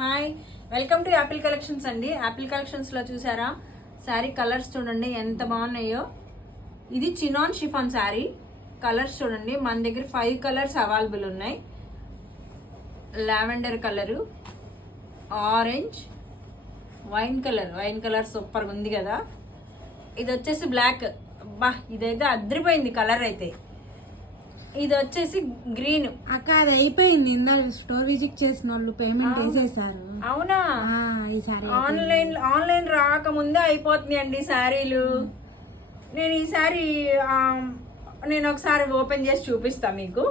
Hi, welcome to Apple collections అండి. Apple కలెక్షన్స్లో చూసారా శారీ కలర్స్ చూడండి ఎంత బాగున్నాయో. ఇది చినాన్ షిఫాన్ శారీ కలర్స్ చూడండి. మన దగ్గర 5 కలర్స్ అవైలబుల్ ఉన్నాయి. Lavender colour, orange, wine colour సూపర్గా ఉంది కదా. ఇది వచ్చేసి బ్లాక్. అబ్బా ఇదైతే అద్రిపోయింది కలర్ అయితే. ఇది వచ్చేసి గ్రీన్. అక్క అది అయిపోయింది, ఇందాక స్టోర్ విజిట్ చేసిన వాళ్ళు పేమెంట్ వేసేసారు. అవునా? ఈసారి ఆన్లైన్ రాకముందే అయిపోతుంది అండి శారీలు. నేను ఈ శారీ నేను ఒకసారి ఓపెన్ చేసి చూపిస్తా మీకు.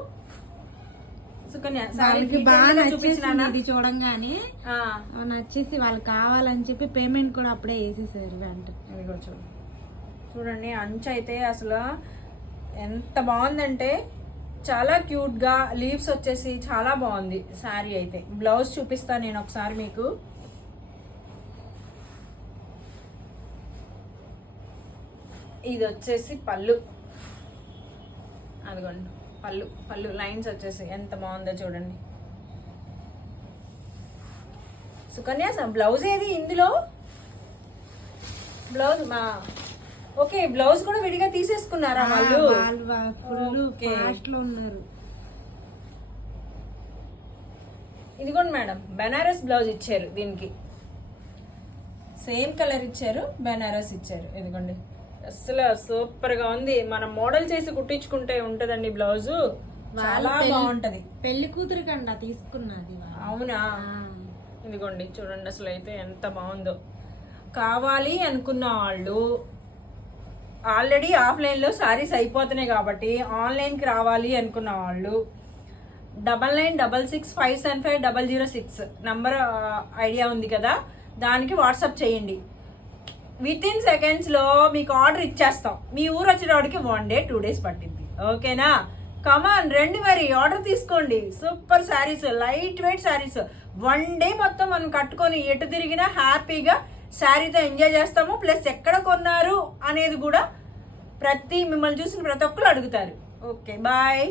బాగా నచ్చేసింది ఇది చూడంగానే. నచ్చేసి వాళ్ళు కావాలని చెప్పి పేమెంట్ కూడా అప్పుడే వేసేసారు వెంట. చూడండి అంచు అయితే అసలు ఎంత బాగుందంటే చాలా క్యూట్గా, లీవ్స్ వచ్చేసి చాలా బాగుంది శారీ అయితే. బ్లౌజ్ చూపిస్తాను నేను ఒకసారి మీకు. ఇది వచ్చేసి పళ్ళు, అదిగోండి పళ్ళు లైన్స్ వచ్చేసి ఎంత బాగుందో చూడండి. సుకన్య బ్లౌజ్ ఏది ఇందులో? బ్లౌజ్ ఓకే, బ్లౌజ్ కూడా విడిగా తీసేసుకున్నారా వాళ్ళు? ఉన్నారు. ఇదిగోండి మేడం, బెనారస్ బ్లౌజ్ ఇచ్చారు దీనికి. సేమ్ కలర్ ఇచ్చారు, బెనారస్ ఇచ్చారు. ఇదిగోండి అసలు సూపర్ గా ఉంది. మనం మోడల్ చేసి కుట్టించుకుంటే ఉంటదండి బ్లౌజు, చాలా బాగుంటది. పెళ్లి కూతురు కండా తీసుకున్నది. అవునా? ఇదిగోండి చూడండి అసలు అయితే ఎంత బాగుందో. కావాలి అనుకున్న వాళ్ళు ఆల్రెడీ ఆఫ్లైన్లో శారీస్ అయిపోతున్నాయి కాబట్టి ఆన్లైన్కి రావాలి అనుకున్న వాళ్ళు 9966575006 నంబర్ ఐడియా ఉంది కదా, దానికి వాట్సాప్ చేయండి. విత్ ఇన్ సెకండ్స్లో మీకు ఆర్డర్ ఇచ్చేస్తాం. మీ ఊరు వచ్చేటప్పటికి 1 day 2 days పట్టింది. ఓకేనా? కమాన్ రండి, మరి ఆర్డర్ తీసుకోండి. Super saris, light weight saris. 1 day మొత్తం మనం కట్టుకొని ఎటు తిరిగినా హ్యాపీగా శారీతో ఎంజాయ్ చేస్తాము. ప్లస్ ఎక్కడ కొన్నారు అనేది కూడా మిమ్మల్ని చూసిన ప్రతి ఒక్కరు అడుగుతారు. Okay, bye.